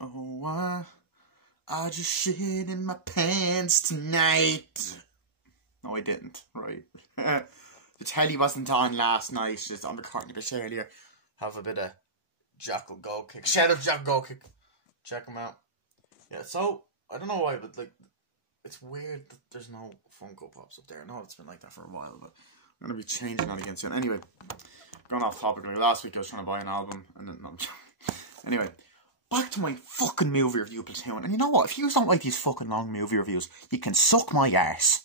Oh, I just shit in my pants tonight. No, I didn't, right? The telly wasn't on last night, just on the curtain a bit earlier. Have a bit of Jackal Go Kick. Shout out Jackal Go Kick. Check him out. Yeah, so, I don't know why, but like, it's weird that there's no Funko Pops up there. I know it's been like that for a while, but I'm going to be changing that again soon. Anyway, going off topic, like last week I was trying to buy an album, and then, no, anyway, back to my fucking movie review, Platoon. And you know what, if you don't like these fucking long movie reviews, you can suck my arse.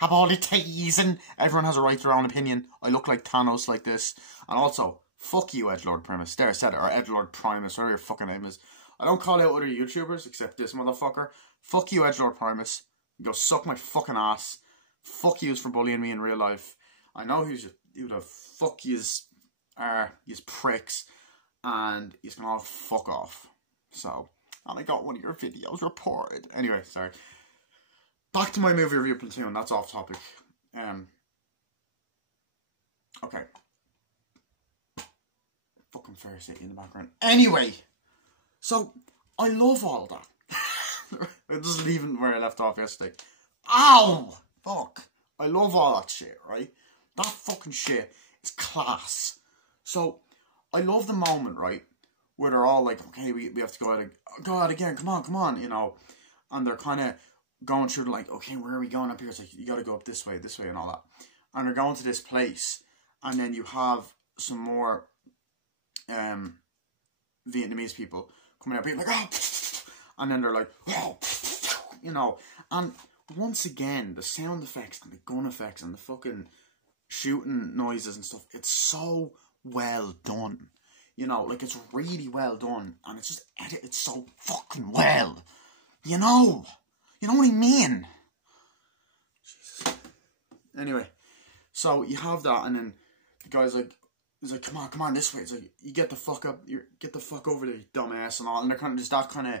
Have all the teasing. Everyone has a right to their own opinion. I look like Thanos like this. And also, fuck you, Edgelord Primus. There, I said it. Or Edgelord Primus, whatever your fucking name is. I don't call out other YouTubers, except this motherfucker. Fuck you, Edgelord Primus. Go suck my fucking ass. Fuck yous for bullying me in real life. I know who the fuck yous are. Yous pricks. And yous can all fuck off. So, and I got one of your videos reported. Anyway, sorry. Back to my movie review, Platoon. That's off topic. Okay. Fucking Fair City in the background. Anyway. So, I love all that. Just leaving where I left off yesterday. Ow! Fuck. I love all that shit, right? That fucking shit is class. So, I love the moment, right? Where they're all like, okay, we have to go out again. Come on, you know. And they're kind of going through like, okay, where are we going up here? It's like, you gotta go up this way, and all that. And they're going to this place, and then you have some more Vietnamese people coming up here like, oh, and then they're like, oh, you know. And once again, the sound effects and the gun effects and the fucking shooting noises and stuff, it's so well done. You know, like, it's really well done, and it's just edited so fucking well. You know what I mean? Jesus. Anyway, so you have that, and then the guy's like, he's like, come on, this way. It's like, you get the fuck up, get the fuck over there, you dumbass, and all. And they're kind of just that kind of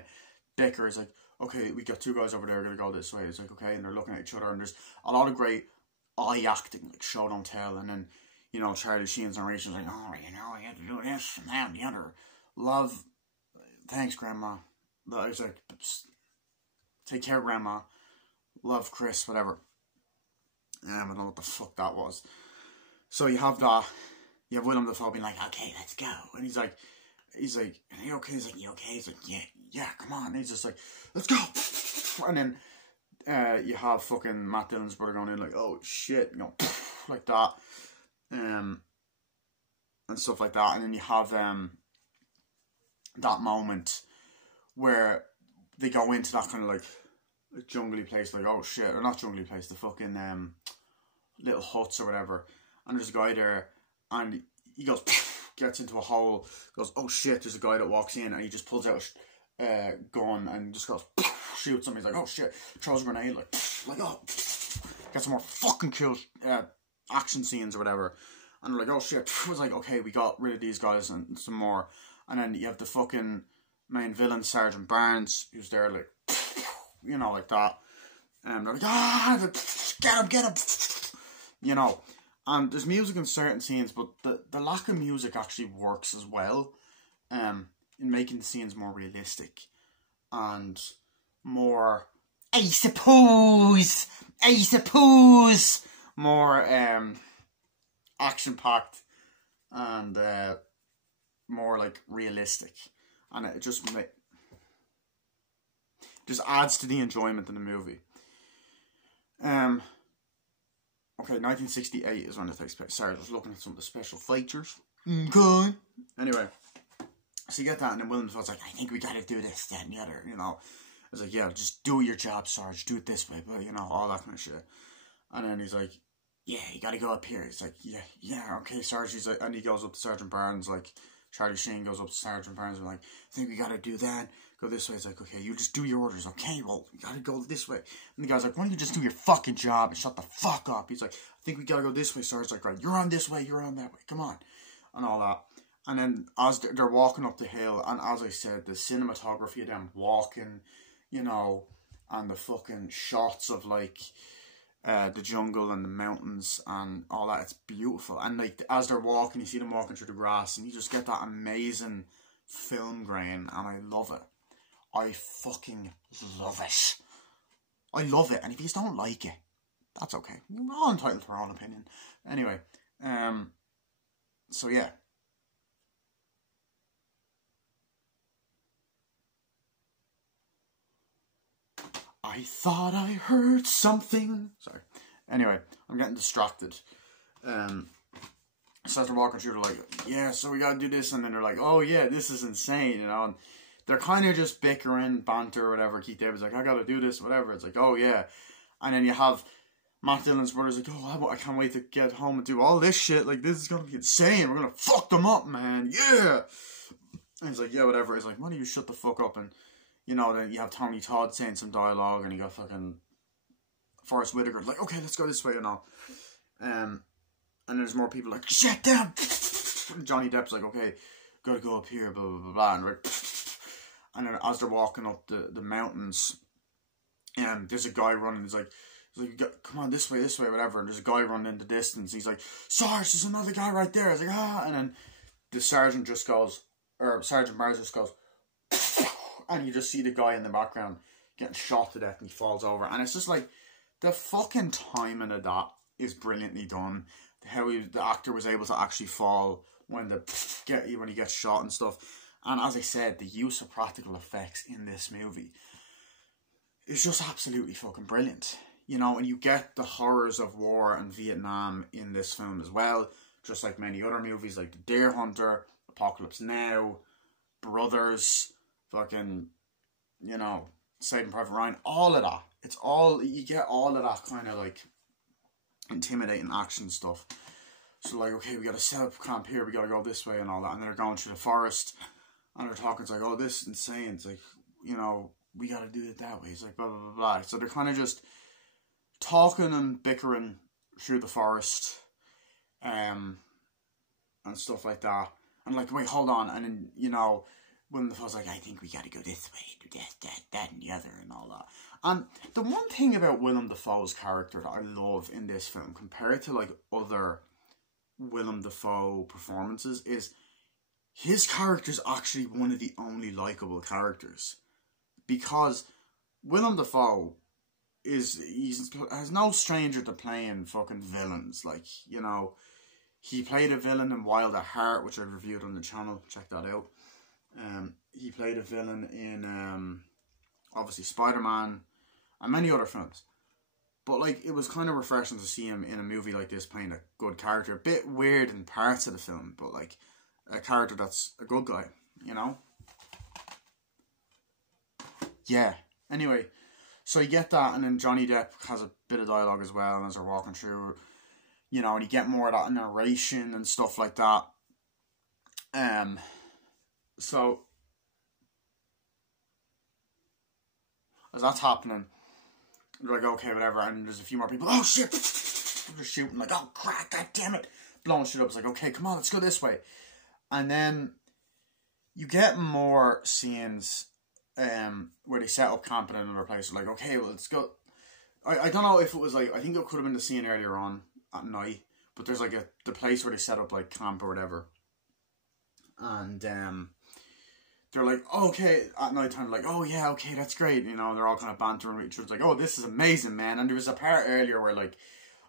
bicker. It's like, okay, we got two guys over there, we're gonna go this way. It's like, okay, and they're looking at each other, and there's a lot of great eye acting, like show don't tell. And then, you know, Charlie Sheen's narration's like, oh, you know, you have to do this and that and the other. Love, thanks, Grandma. It's like, take care, Grandma. Love, Chris, whatever. I don't know what the fuck that was. So you have that. You have Willem Dafoe being like, okay, let's go. And he's like, are you okay? He's like, you okay? He's like, yeah, come on. And he's just like, let's go. And then you have fucking Matt Dillon's brother going in like, oh shit, you know, like that. And stuff like that. And then you have that moment where they go into that kind of like jungly place, like, oh shit, or not jungly place, the fucking little huts or whatever, and there's a guy there, and he goes, gets into a hole, goes, oh shit, there's a guy that walks in, and he just pulls out a gun, and just goes, shoots him. He's like, oh shit, throws a grenade, like, oh, get some more fucking cool action scenes or whatever. And they're like, oh shit. It was like, okay, we got rid of these guys and some more. And then you have the fucking main villain, Sergeant Barnes, who's there like, you know, like that. And they're like, ah, get him, you know. And there's music in certain scenes, but the lack of music actually works as well in making the scenes more realistic and more, I suppose, more action-packed and more like realistic, and it just adds to the enjoyment in the movie. Okay, 1968 is when it takes place. Sorry, I was looking at some of the special features. Okay. Anyway, so you get that, and then Willem Dafoe's like, I think we gotta do this, that, and the other, you know. It's like, yeah, just do your job, Sarge, do it this way, but, you know, all that kind of shit. And then he's like, yeah, you gotta go up here. He's like, yeah, okay, Sarge. He's like, and he goes up to Sergeant Barnes, like, Charlie Sheen goes up to Sergeant Barnes and like, I think we gotta do that. Go this way. It's like, okay, you just do your orders. Okay, well, you gotta go this way. And the guy's like, why don't you just do your fucking job and shut the fuck up? He's like, I think we gotta go this way. Sarge's like, right, you're on this way, you're on that way. Come on. And all that. And then as they're walking up the hill, and as I said, the cinematography of them walking, you know, and the fucking shots of like the jungle and the mountains and all that, it's beautiful. And like as they're walking, you see them walking through the grass, and you just get that amazing film grain, and I love it. I fucking love it. I love it, and if you don't like it, that's okay. We're all entitled to our own opinion. Anyway, so yeah. I thought I heard something. Sorry. Anyway, I'm getting distracted. So as they're walking through, they're like, yeah, so we gotta do this, and then they're like, oh yeah, this is insane, you know, and they're kind of just bickering, banter, or whatever. Keith David's like, I gotta do this, whatever. It's like, oh yeah. And then you have Matt Dillon's brother's like, oh, I can't wait to get home and do all this shit. Like, this is gonna be insane. We're gonna fuck them up, man. Yeah. And he's like, yeah, whatever. He's like, why don't you shut the fuck up? And, you know, then you have Tony Todd saying some dialogue, and you got fucking Forrest Whitaker like, okay, let's go this way and all. And there's more people like, shut down. And Johnny Depp's like, okay, gotta go up here, blah, blah, blah, blah. And, like, and then as they're walking up the mountains, there's a guy running. He's like, come on, this way, whatever. And there's a guy running in the distance. He's like, Sarge, there's another guy right there. I was like, ah. And then the sergeant just goes, or Sergeant Mars just goes, and you just see the guy in the background getting shot to death, and he falls over. And it's just like, the fucking timing of that is brilliantly done. How the actor was able to actually fall when he gets shot and stuff. And as I said, the use of practical effects in this movie is just absolutely fucking brilliant. You know, and you get the horrors of war and Vietnam in this film as well. Just like many other movies like The Deer Hunter, Apocalypse Now, Brothers, fucking, you know, Saving Private Ryan. All of that. It's all, you get all of that kind of like intimidating action stuff. So like, okay, we gotta set up camp here, we gotta go this way and all that. And they're going through the forest and they're talking, it's like, oh, this is insane. It's like, you know, we gotta do it that way. It's like, blah, blah, blah, blah. So they're kind of just talking and bickering through the forest, and stuff like that. And like, wait, hold on. And then, you know, when the fellow's like, I think we gotta go this way, do this, that, and the other, and all that. And the one thing about Willem Dafoe's character that I love in this film, compared to like other Willem Dafoe performances, is his character's actually one of the only likable characters. Because Willem Dafoe has no stranger to playing fucking villains. Like, you know, he played a villain in Wild at Heart, which I reviewed on the channel. Check that out. He played a villain in obviously Spider-Man and many other films. But like, it was kind of refreshing to see him in a movie like this playing a good character. A bit weird in parts of the film, but like a character that's a good guy, you know? Yeah. Anyway, so you get that, and then Johnny Depp has a bit of dialogue as well, and as they're walking through, you know, and you get more of that narration and stuff like that. So as that's happening, they're like, okay, whatever, and there's a few more people, oh shit, they're shooting, like, oh crap, god damn it, blowing shit up. It's like, okay, come on, let's go this way. And then you get more scenes where they set up camp in another place. Like, okay, well, let's go. I don't know if it was like, I think it could have been the scene earlier on at night, but there's like the place where they set up like camp or whatever. And they're like, oh, okay, at night time, like, oh yeah, okay, that's great. You know, they're all kind of bantering with each other. It's like, oh, this is amazing, man. And there was a part earlier where like,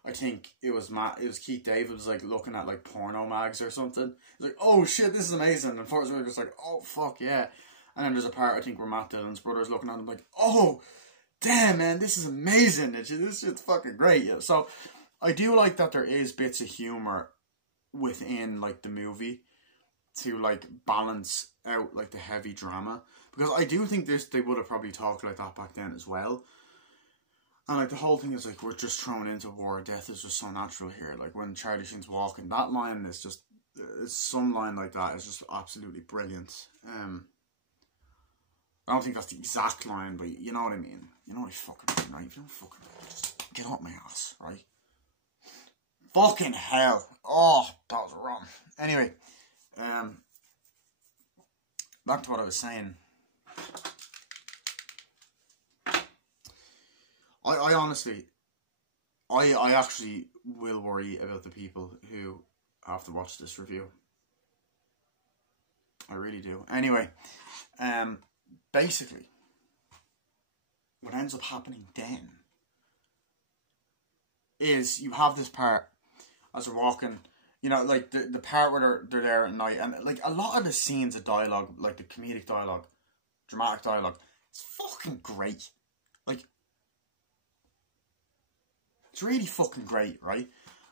I think it was Keith David was like looking at like porno mags or something. He's like, oh shit, this is amazing. And Forrest Whitaker was like, oh fuck yeah. And then there's a part, I think, where Matt Dillon's brother's looking at him like, oh damn, man, this is amazing. This shit's fucking great. Yeah. So I do like that there is bits of humor within like the movie to like balance out like the heavy drama, because I do think they would have probably talked like that back then as well. And like the whole thing is like, we're just thrown into war. Death is just so natural here. Like when Charlie Sheen's walking, that line is just, some line like that is just absolutely brilliant. I don't think that's the exact line, but you know what I mean. You know what I fucking mean, right? If you don't fucking know, just get up my ass, right? Fucking hell. Oh, that was wrong. Anyway, back to what I was saying. I honestly, I actually will worry about the people who have to watch this review. I really do. Anyway, basically, what ends up happening then is you have this part as they're walking, you know, like the part where they're there at night, and like a lot of the scenes of dialogue, like the comedic dialogue, dramatic dialogue, it's fucking great. Like, it's really fucking great, right?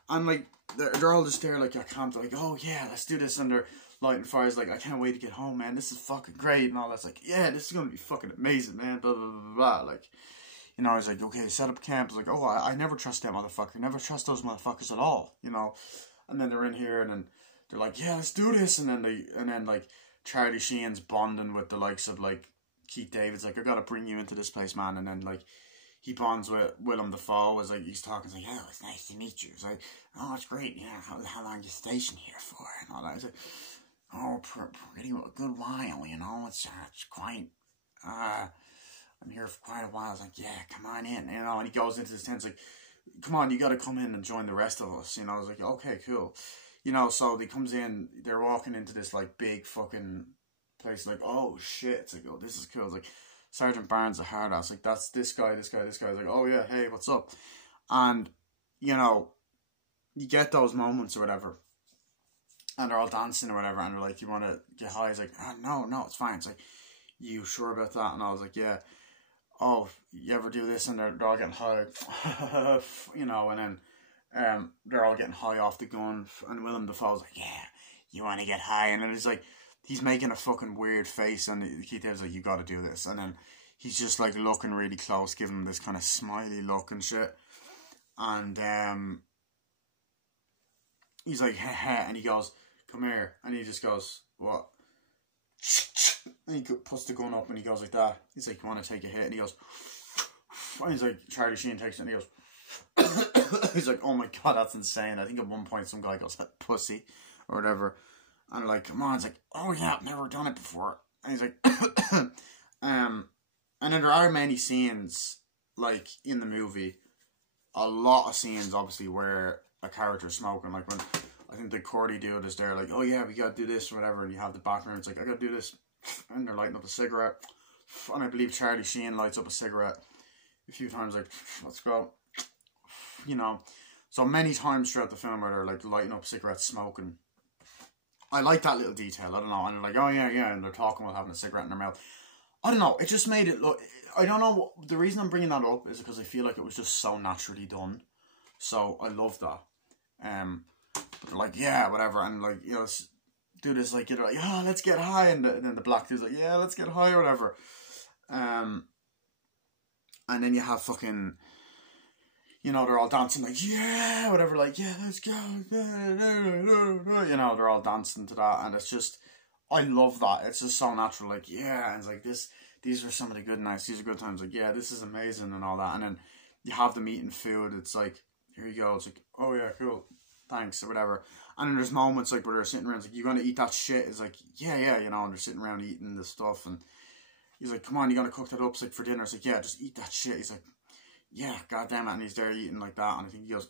And like they're all just there, like, I can't, like, oh yeah, let's do this, and they're lighting fires, like, I can't wait to get home, man, this is fucking great, and all that's, like, yeah, this is gonna be fucking amazing, man, blah blah blah blah, like, you know, I was like, okay, set up camp. I was like, oh, I never trust that motherfucker, never trust those motherfuckers at all, you know. And then they're in here, and then they're like, yeah, let's do this, and then like Charlie Sheen's bonding with the likes of like Keith David's, like, I gotta bring you into this place, man, and then like he bonds with Willem Dafoe, was like, he's talking, he's like, yeah, it's nice to meet you. It's like, oh, it's great, yeah, how long you stationed here for, and all that. It's like, oh, pretty a good while, you know, it's quite, I'm here for quite a while. I was like, yeah, come on in, you know, and he goes into this tent, like, come on, you gotta come in and join the rest of us, you know. I was like, okay, cool, you know. So they comes in, they're walking into this like big fucking place, like, oh shit, it's like, oh, this is cool. It's like, Sergeant Barnes, a hard ass, like, that's this guy. I was like, oh yeah, hey, what's up? And, you know, you get those moments or whatever, and they're all dancing or whatever, and they're like, you want to get high? It's like, oh, no, it's fine. It's like, you sure about that? And I was like, yeah. Oh, you ever do this? And they're all getting high, you know, and then they're all getting high off the gun, and Willem Dafoe's like, yeah, you want to get high? And then it's like, he's making a fucking weird face, and Keith David's like, you got to do this, and then he's just like looking really close, giving him this kind of smiley look and shit, and he's like, heh, and he goes, come here, and he just goes, what? And he puts the gun up and he goes like that. He's like, you want to take a hit? And he goes, and he's like, Charlie Sheen takes it, and he goes, he's like, oh my god, that's insane. I think at one point some guy goes, pussy, or whatever. And they're like, come on. It's like, oh yeah, I've never done it before. And he's like, and then there are many scenes, like, in the movie, a lot of scenes, obviously, where a character's smoking, like when, I think the Cordy dude is there, like, oh yeah, we gotta do this or whatever, and you have the background, it's like, I gotta do this, and they're lighting up a cigarette, and I believe Charlie Sheen lights up a cigarette a few times, like, let's go, you know. So many times throughout the film where they're like lighting up cigarettes, smoking. I like that little detail, I don't know, and they're like, oh yeah, and they're talking while having a cigarette in their mouth. I don't know, it just made it look, I don't know, the reason I'm bringing that up is because I feel like it was just so naturally done, so I love that. They're like, yeah, whatever, and like, you know, do this, like, you know, like, oh, let's get high, and then the black dude's like, yeah, let's get high, or whatever. And then you have fucking, you know, they're all dancing, like, yeah, whatever, like, yeah, let's go, you know, they're all dancing to that, and it's just, I love that, it's just so natural, like, yeah, and it's like, these are some of the good nights, these are good times, like, yeah, this is amazing, and all that, and then you have them eating food, it's like, here you go, it's like, oh yeah, cool, thanks, or whatever. And then there's moments like where they're sitting around, it's like, you gonna eat that shit? It's like, yeah, you know, and they're sitting around eating this stuff, and he's like, come on, you gonna cook that up? It's like, for dinner? It's like, yeah, just eat that shit. He's like, yeah, goddamn it, and he's there eating like that, and I think he goes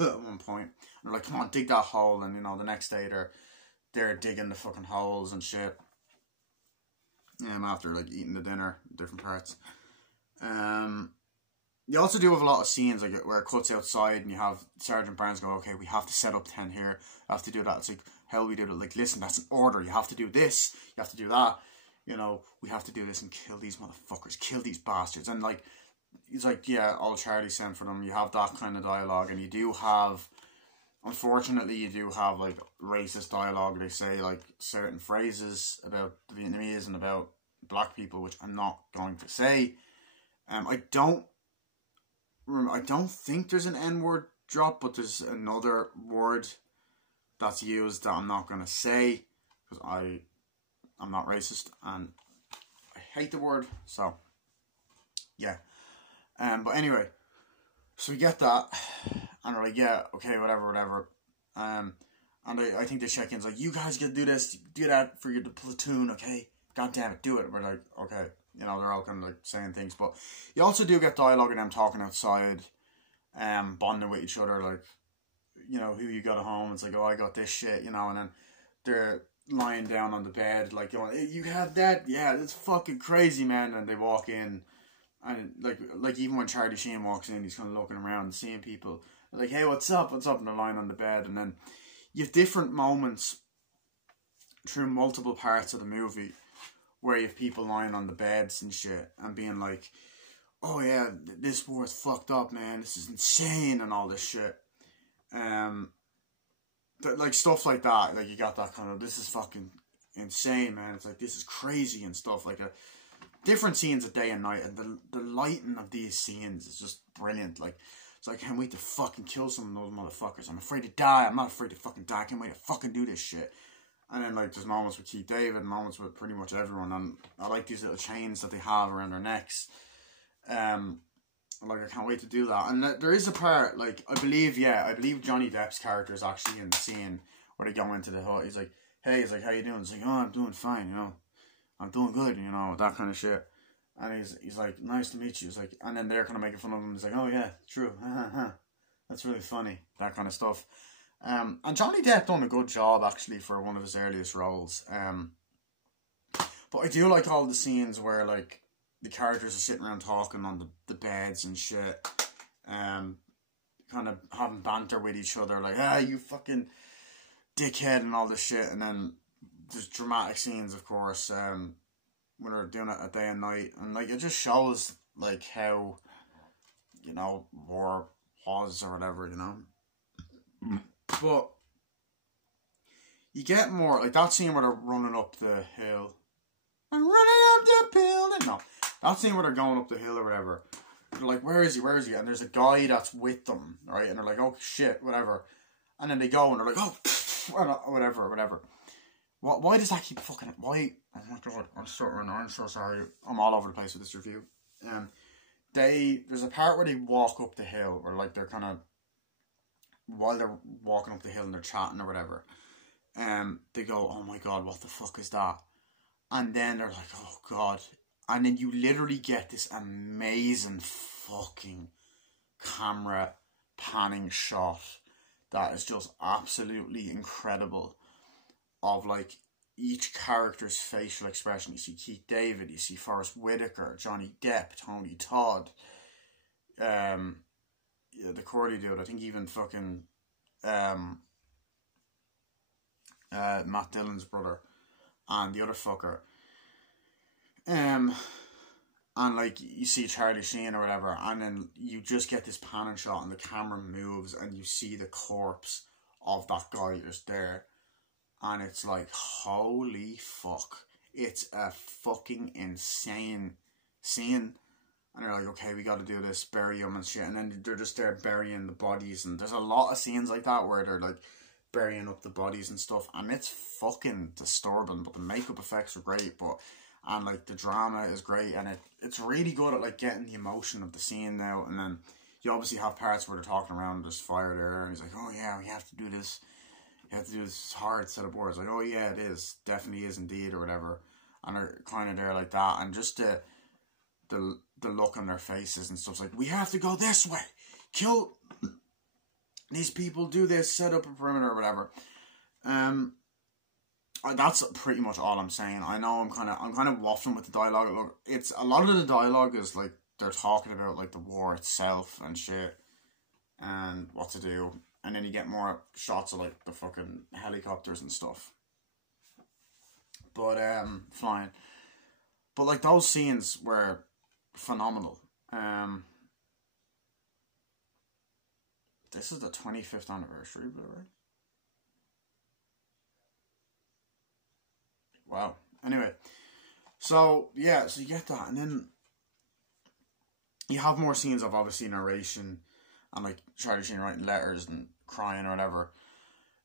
at one point, and they're like, come on, dig that hole, and you know, the next day they're digging the fucking holes and shit. After like eating the dinner, different parts. You also do have a lot of scenes like where it cuts outside and you have Sergeant Barnes go, okay, we have to set up 10 here, we have to do that. It's like, how do we do it? Like, listen, that's an order, you have to do this, you have to do that, you know, we have to do this and kill these motherfuckers, kill these bastards. And like, he's like, yeah, all Charlie sent for them. You have that kind of dialogue, and you do have, unfortunately, you do have like racist dialogue. They say like certain phrases about the Vietnamese and about black people, which I'm not going to say. I don't think there's an N-word drop, but there's another word that's used that I'm not going to say, because I'm not racist, and I hate the word, so, yeah. But anyway, so we get that, and we're like, yeah, okay, whatever. And I think the check-in's like, you guys gotta do this, do that for your platoon, okay? God damn it, do it. We're like, okay. You know, they're all kind of like saying things, but you also do get dialogue of them talking outside, bonding with each other, like, you know, who you got at home. It's like, oh, I got this shit, you know, and then they're lying down on the bed, like, going, hey, you have that? Yeah, that's fucking crazy, man. And they walk in, And like even when Charlie Sheen walks in, he's kind of looking around and seeing people like, hey, what's up, and they're lying on the bed. And then you have different moments through multiple parts of the movie where you have people lying on the beds and shit and being like, oh yeah, this war's fucked up, man, this is insane, and all this shit. Like stuff like that, like you got that kind of, this is fucking insane, man, it's like, this is crazy and stuff, like different scenes of day and night, and the lighting of these scenes is just brilliant. Like, it's like, I can't wait to fucking kill some of those motherfuckers, I'm afraid to die, I'm not afraid to fucking die, I can't wait to fucking do this shit. And then like there's moments with Keith David, moments with pretty much everyone, and I like these little chains that they have around their necks. Like I can't wait to do that. And there is a part, like I believe Johnny Depp's character is actually in the scene where they go into the hut. He's like, hey, he's like, how you doing? He's like, oh, I'm doing fine, you know, I'm doing good, you know, that kind of shit. And he's like, nice to meet you. He's like, and then they're kind of making fun of him. He's like, oh yeah, true, that's really funny, that kind of stuff. And Johnny Depp done a good job actually for one of his earliest roles. But I do like all the scenes where like the characters are sitting around talking on the beds and shit, kind of having banter with each other, like, ah, you fucking dickhead and all this shit. And then there's dramatic scenes, of course, when they're doing it at day and night, and like it just shows like how, you know, war was or whatever, you know. But you get more like that scene where they're running up the hill. I'm running up the hill. No, that scene where they're going up the hill or whatever. They're like, where is he? Where is he? And there's a guy that's with them, right? And they're like, oh shit, whatever. And then they go and they're like, oh, whatever. Why does that keep fucking? Why? Oh my god, I'm so sorry. I'm all over the place with this review. There's a part where they walk up the hill, or like they're kind of, while they're walking up the hill and they're chatting or whatever, they go, oh my god, what the fuck is that? And then they're like, oh god. And then you literally get this amazing fucking camera panning shot that is just absolutely incredible of like each character's facial expression. You see Keith David, you see Forrest Whitaker, Johnny Depp, Tony Todd, the Corley dude, I think even fucking Matt Dillon's brother, and the other fucker. And like you see Charlie Sheen or whatever, and then you just get this panning shot and the camera moves and you see the corpse of that guy just there, and it's like, holy fuck, it's a fucking insane scene. And they're like, okay, we gotta do this, bury him and shit. And then they're just there burying the bodies. And there's a lot of scenes like that where they're like burying up the bodies and stuff. And it's fucking disturbing. But the makeup effects are great. And like the drama is great. And it's really good at like getting the emotion of the scene now. And then you obviously have parts where they're talking around, there's fire there. And he's like, oh yeah, we have to do this. You have to do this hard set of words. Like, oh yeah, it is. Definitely is indeed, or whatever. And they're kind of there like that. And just the look on their faces and stuff, like, we have to go this way, kill these people, do this, set up a perimeter or whatever. That's pretty much all I'm saying. I know I'm kind of waffling with the dialogue. Look, it's a lot of the dialogue is like they're talking about like the war itself and shit and what to do, and then you get more shots of like the fucking helicopters and stuff. But flying. But like those scenes were phenomenal. This is the 25th anniversary Blu-ray. Wow. Anyway, so yeah, so you get that, and then you have more scenes of obviously narration and like Charlie Sheen writing letters and crying or whatever.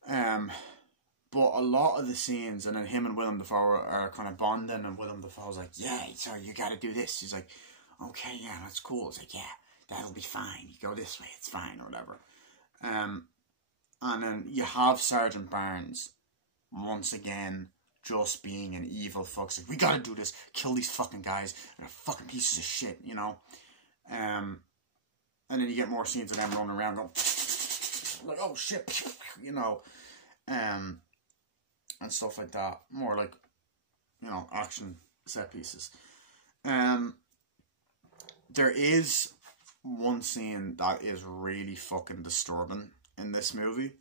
But a lot of the scenes, and then him and Willem Dafoe are kind of bonding, and Willem Dafoe's like, yeah, so you gotta do this. He's like, okay, yeah, that's cool. It's like, yeah, that'll be fine. You go this way, it's fine, or whatever. And then you have Sergeant Barnes once again just being an evil fuck. Like, we gotta do this, kill these fucking guys, they're fucking pieces of shit, you know. And then you get more scenes of them running around going like, oh shit, you know, and stuff like that. More like, you know, action set pieces. there is one scene that is really fucking disturbing in this movie.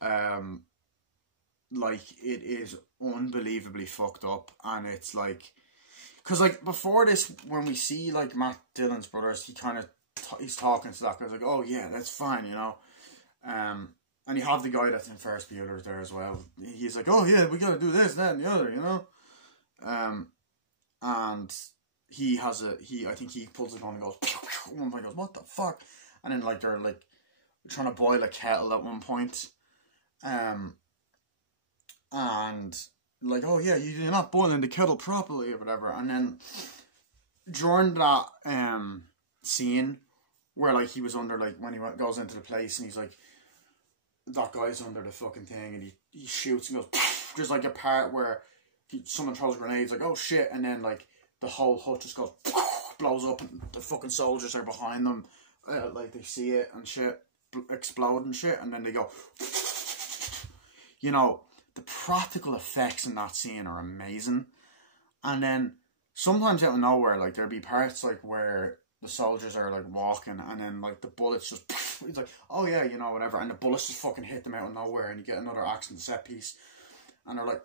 Like, it is unbelievably fucked up, and it's like, because like before this, when we see like Matt Dillon's brothers, he kind of he's talking to that guy, like, oh yeah, that's fine, you know. And you have the guy that's in Ferris Bueller's there as well. He's like, oh yeah, we gotta do this, that, and the other, you know. And I think he pulls a gun and goes, pew, pew, and one goes, what the fuck? And then like they're like trying to boil a kettle at one point. And like, oh yeah, you're not boiling the kettle properly or whatever. And then during that scene where like he was under, like when he goes into the place and he's like, that guy's under the fucking thing, and he shoots and goes, there's like a part where someone throws grenades, like, oh shit, and then like the whole hut just goes, blows up, and the fucking soldiers are behind them, like they see it and shit explode and shit, and then they go, you know, the practical effects in that scene are amazing. And then sometimes out of nowhere, like there'll be parts like where the soldiers are like walking, and then like the bullets just, it's like, oh yeah, you know, whatever, and the bullets just fucking hit them out of nowhere, and you get another action set piece, and they're like,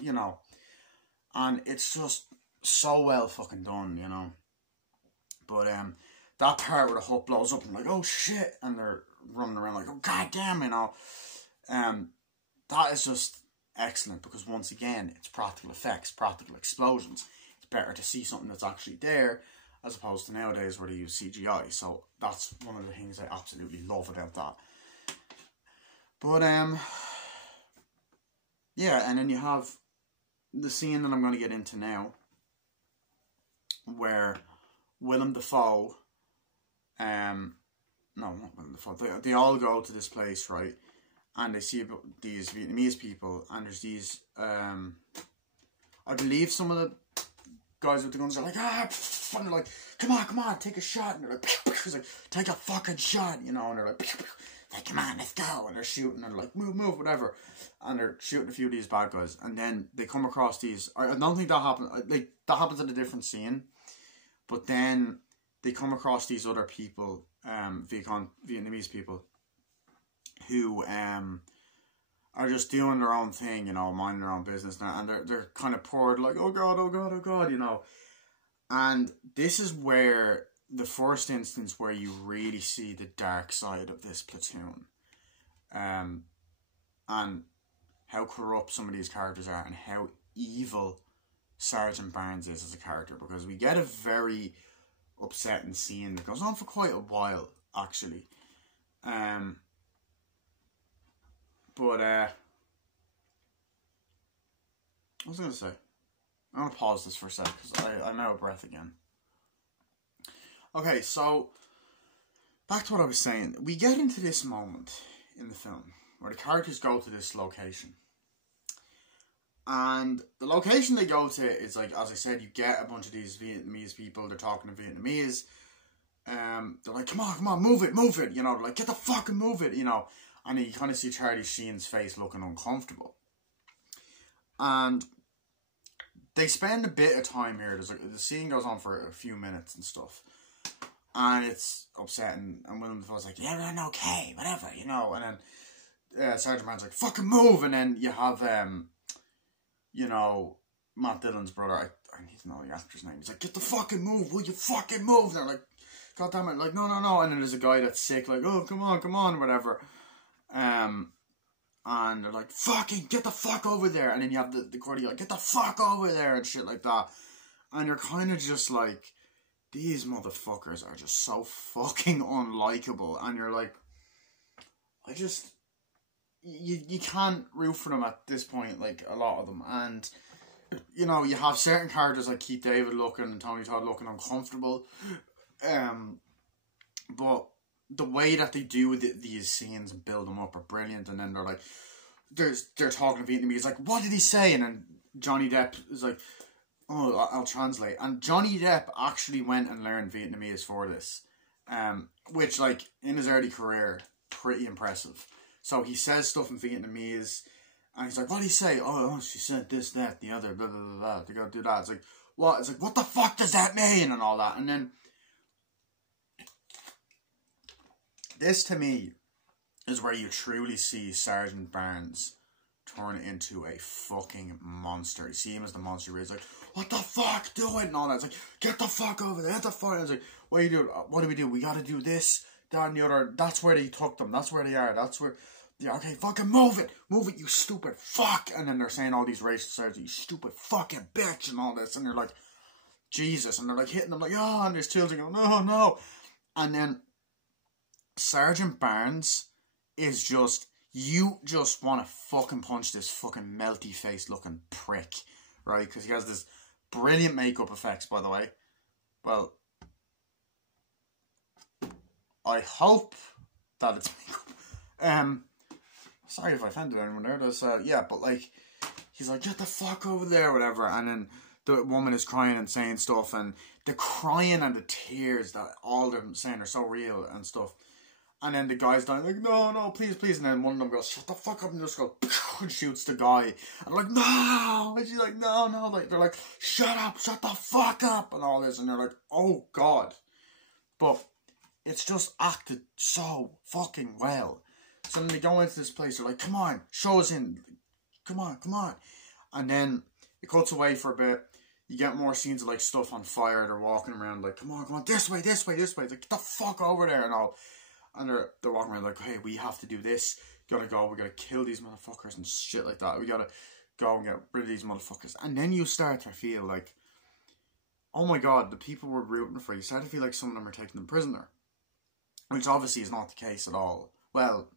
you know, and it's just so well fucking done, you know. But that part where the hut blows up and like, oh shit, and they're running around like, oh goddamn, you know, that is just excellent, because once again, it's practical effects, practical explosions. It's better to see something that's actually there as opposed to nowadays where they use CGI. So that's one of the things I absolutely love about that. But yeah, and then you have the scene that I'm going to get into now, where Willem Dafoe, no, not Willem Dafoe, they all go to this place, right, and they see these Vietnamese people, and there's these, I believe some of the guys with the guns are like, and they're like, come on, take a shot, and they're like, he's like, take a fucking shot, you know, and they're like, come on, let's go, and they're shooting, and they're like, move, whatever, and they're shooting a few of these bad guys, and then they come across these, I don't think that happens, like, that happens in a different scene, but then they come across these other people, Vietnamese people, who, are just doing their own thing, you know, minding their own business, and they're kind of poured like, oh god, you know. And this is where the first instance where you really see the dark side of this platoon, and how corrupt some of these characters are, and how evil Sergeant Barnes is as a character, because we get a very upsetting scene that goes on for quite a while, actually. But, what was I going to say? I'm going to pause this for a sec, because I'm out of breath again. Okay, so, back to what I was saying. We get into this moment in the film, where the characters go to this location. And the location they go to is, like, as I said, you get a bunch of these Vietnamese people, they're talking to Vietnamese. They're like, come on, move it, you know, they're like, get the fucking move it, you know. And you kind of see Charlie Sheen's face looking uncomfortable. And they spend a bit of time here. The scene goes on for a few minutes and stuff. And it's upsetting. And Willem Dafoe's like, yeah, everyone okay, whatever, you know. And then Sergeant Man's like, fucking move. And then you have, you know, Matt Dillon's brother. I need to know the actor's name. He's like, get the fucking move. Will you fucking move? And they're like, God damn it. Like, no. And then there's a guy that's sick. Like, oh, come on, whatever. And they're like, fucking get the fuck over there. And then you have the Cordy like, get the fuck over there and shit like that. And you're kind of just like, these motherfuckers are just so fucking unlikable. And you're like, you can't root for them at this point, like a lot of them. And, you know, you have certain characters like Keith David looking and Tony Todd looking uncomfortable. But the way that they do these scenes and build them up are brilliant. And then they're like, they're talking to Vietnamese, like, what did he say? And then Johnny Depp is like, oh, I'll translate. And Johnny Depp actually went and learned Vietnamese for this, which, like, in his early career, pretty impressive. So he says stuff in Vietnamese, and he's like, what did he say? Oh, she said this, that, the other, blah, blah, blah, blah. They gotta do that. It's like, what? It's like, what the fuck does that mean? And all that. And then This to me is where you truly see Sergeant Barnes turn into a fucking monster. You see him as the monster where he's like, what the fuck, do it, and all that. It's like, get the fuck over there, get the fuck. And it's like, what do you do? What do we do? We gotta do this, that, and the other. That's where they took them. That's where they are. That's where. Yeah, okay, fucking move it, you stupid fuck. And then they're saying all these racist words, you stupid fucking bitch, and all this. And they're like, Jesus. And they're like hitting them, like, oh, and there's children going, no, no. And then Sergeant Barnes is just, you just want to fucking punch this fucking melty faced looking prick, right? Because he has this brilliant makeup effects, by the way. Well, I hope that it's makeup. Sorry if I offended anyone there. There's, yeah, but like, he's like, get the fuck over there, whatever. And then the woman is crying and saying stuff, and the crying and the tears that all of them saying are so real and stuff. And then the guy's dying, like, no, no, please, please. And then one of them goes, shut the fuck up, and just goes, and shoots the guy. And I'm like, no. And she's like, no, no. Like, they're like, shut up, shut the fuck up, and all this. And they're like, oh, God. But it's just acted so fucking well. So then they go into this place, they're like, come on, show us in. Come on, come on. And then it cuts away for a bit. You get more scenes of like stuff on fire. They're walking around like, come on, this way, this way, this way. It's like, get the fuck over there and all. And they're walking around like, hey, we have to do this. Gotta go, we gotta kill these motherfuckers and shit like that. We gotta go and get rid of these motherfuckers. And then you start to feel like, oh my God, the people we're rooting for, you start to feel like some of them are taking them prisoner. Which obviously is not the case at all. Well,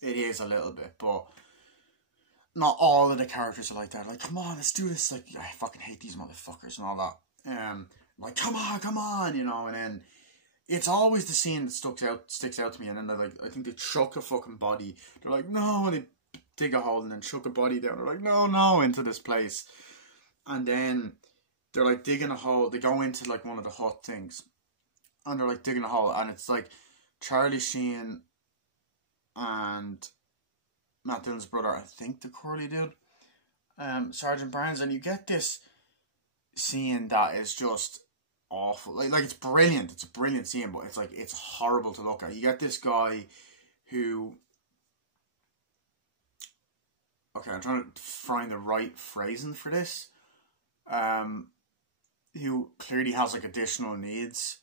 it is a little bit, but not all of the characters are like that. Like, come on, let's do this. Like, I fucking hate these motherfuckers and all that. Like, come on, you know. And then it's always the scene that sticks out to me. And then they're like, I think they chuck a fucking body. They're like, no, and they dig a hole and then chuck a body down. They're like, no, into this place. And then they're like digging a hole. They go into like one of the hut things, and they're like digging a hole, and it's like Charlie Sheen and Matt Dillon's brother, I think the curly dude, Sergeant Barnes, and you get this scene that is just awful. Like it's brilliant. It's a brilliant scene, but it's like, it's horrible to look at. You get this guy who, okay, I'm trying to find the right phrasing for this, who clearly has like additional needs,